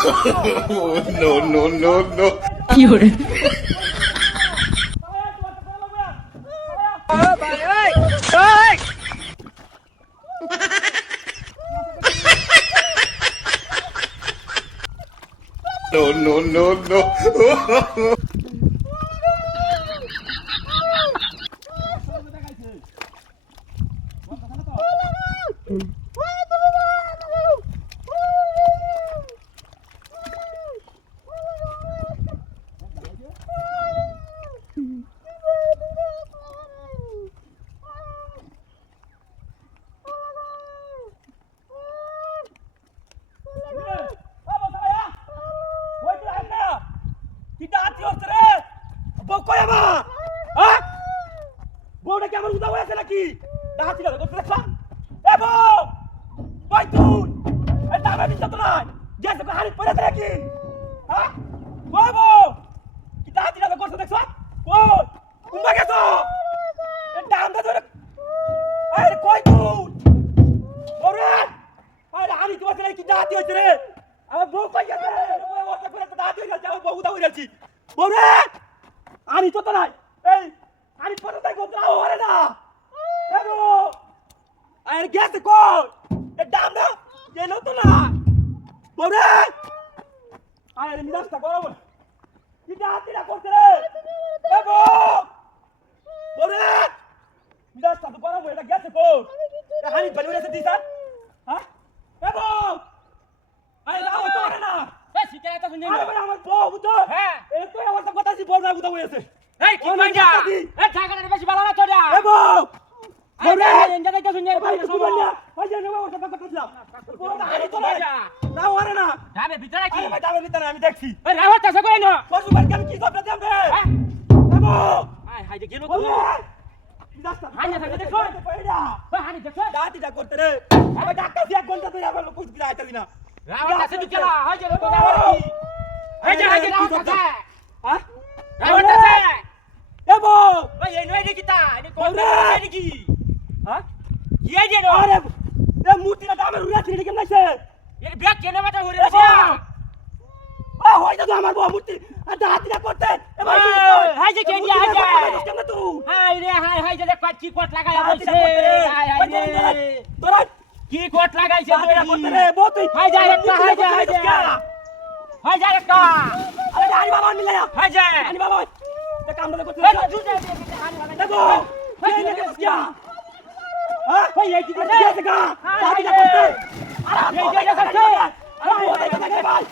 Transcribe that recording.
no, no, no, no. 有人， No, no, no, no. বউটা কি আমার উদা হয়েছে নাকি ডাহাতি কথা করতে দেখলাম এ বউ কই তুই এ দামে দিছ তো না গেছে কো হাড়ি পড়ে নাকি হ্যাঁ কই বউ কি ডাহাতি কথা করতে দেখছ কই কুম্বা গেছো এ দাম দা ধরে আরে কই তুই ওরে আরে হাড়ি তো বসে কি ডাহাতি হইছে রে আমার বউ কই গেছে বউ ওটা করে তো ডাহাতি হয়ে গেছে আমার বউ উদা হয়ে গেছি বউ রে আনি তো তো নাই এই আরে পরে তাই গোত্রা ওরে না এগো আরে গেছে কোন এ দাম না গেল তো না বরে আরে মিরাজটা গরম কি ডাহাতিটা করতে রে এগো বরে মিরাজটা তো গরম এটা গেছে কোন এ হানি বলি রেছে দিছা হ্যাঁ এগো আরে দাও তো ওরে না এ শিকায়ত শুনি আরে ভাই আমার বউ বুঝছো হ্যাঁ এ তো আমার তো কথা জি বউ না বুঝা হইছে এই কি কইরা এ ঢাকাটা বেশি ভালো না তোরা এ বউ বরে এন্ডা কইতে শুনি ভাই তো বললা ভাই জানো ওর সাথে কথা ছিলাম বউ আরে তো না ওরে না যাবে ভিতরে কি আরে ভাই যাবে ভিতরে আমি দেখছি এ রাওয়াত আছে কই না পশু বাড়ি আমি কি সব দেব রে হ্যাঁ এগো আয় হাই গেল বউ তো রাস্তা হানি থাকে দেখো পয়ডা ওই হানি দেখো ডাটিটা করতে রে আমি ডাক্তার এক ঘন্টা ধরে আমার লোক কুছ দিতে দিনা রাওয়াত আছে দুকেলা হাই গেল তো যাবে কি এই যে হাই রাওয়াত আছে হ্যাঁ রাওয়াত আছে এ বউ ওই এই নয় দেখিতা এ কোন এই কি হ্যাঁ কি এই যে নো আরে এ মূর্তিটা দামে রুয়া ছিড়ে কেমন আছে এ ব্যাগ কেনে মাথা হরে আছে আ হইতো তো আমার বউ মূর্তি আর ডাটিটা করতে এ ভাই হাই যে কেন হাই যে কেমন তুই হাই রে হাই যে দেখ কি কোট লাগায়া বলছে হাই হাই রে তোরা কি কোট লাগাইছে ডাটিটা করতে রে বউ তুই হাই যা একটা হাই যা হাই যা একটা আরে আনি বাবা নিলে হাই যা আনি বাবা এটা কাম ধরে করতে এই জুজে দেখো এই দেখো কিয়া হ্যাঁ ওই এই কি কি আছে গা ডাটিটা করতে এই যে করছে আরে বউ দেখে ভাই